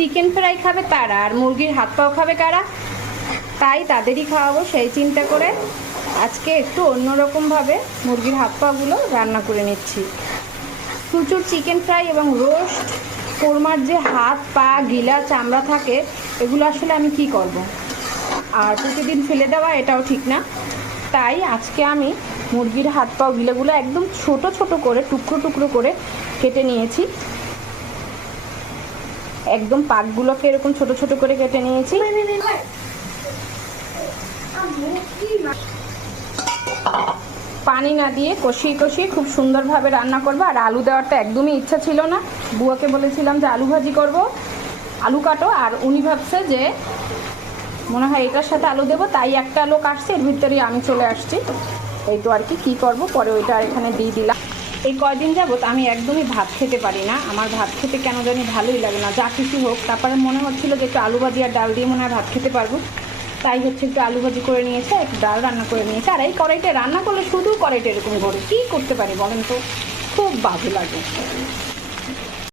Chicken fry খাবে তারা, আর মুরগির হাত পাও খাবে কারা, তাই তাদেরই খাওয়াবো সেই চিন্তা করে আজকে একটু অন্যরকমভাবে মুরগির হাত পাগুলো রান্না করে নিচ্ছি। প্রচুর চিকেন ফ্রাই এবং রোস্ট কোরমার যে হাত পা গিলা চামড়া থাকে, এগুলো আসলে আমি কি করব। আর প্রতিদিন ফেলে দেওয়া এটাও ঠিক না, তাই আজকে আমি মুরগির হাত পাও গিলাগুলো একদম ছোট ছোট করে টুকরো টুকরো করে কেটে নিয়েছি। একদম পাকগুলোকে এরকম ছোট ছোট করে কেটে নিয়েছি। পানি না দিয়ে কষিয়ে কষিয়ে খুব সুন্দরভাবে রান্না করবো। আর আলু দেওয়ার তো একদমই ইচ্ছা ছিল না, বুয়াকে বলেছিলাম যে আলু ভাজি করব, আলু কাটো, আর উনি ভাবছে যে মনে হয় এটার সাথে আলু দেবো, তাই একটা আলু কাটছে, এর ভিতরেই আমি চলে আসছি। এই তো আর কি করব, পরে ওইটা এখানে দিয়ে দিলাম। এই কয়দিন যাবত আমি একদমই ভাত খেতে পারি না, আমার ভাত খেতে কেন জানি ভালোই লাগে না, যা কিছু হোক। তারপরে মনে হচ্ছিল যে একটু আলু ভাজি আর ডাল দিয়ে মনে হয় ভাত খেতে পারবো, তাই হচ্ছে একটু আলু ভাজি করে নিয়েছে, একটু ডাল রান্না করে নিয়েছে। আর এই কড়াইটা রান্না করলে শুধু কড়াইটা এরকম করে কী করতে পারি বলেন তো, খুব বাজে লাগে।